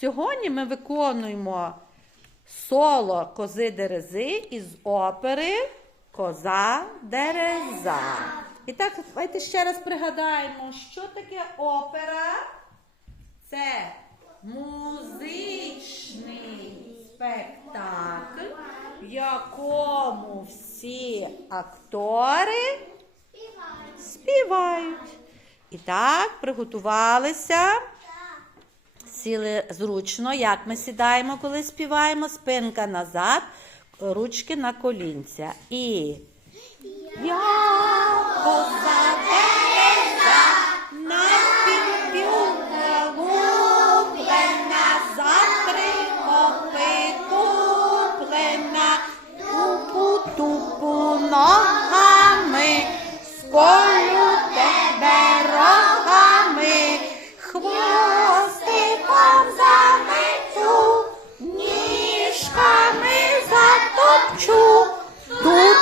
Сьогодні ми виконуємо соло кози дерези із опери Коза Дереза. І так, давайте ще раз пригадаємо, що таке опера. Це музичний спектакль, в якому всі актори співають. І так, приготувалися сіли зручно, як ми сідаємо, коли співаємо, спинка назад, ручки на колінця. І я позаде. Nogami, скоро. çok tut.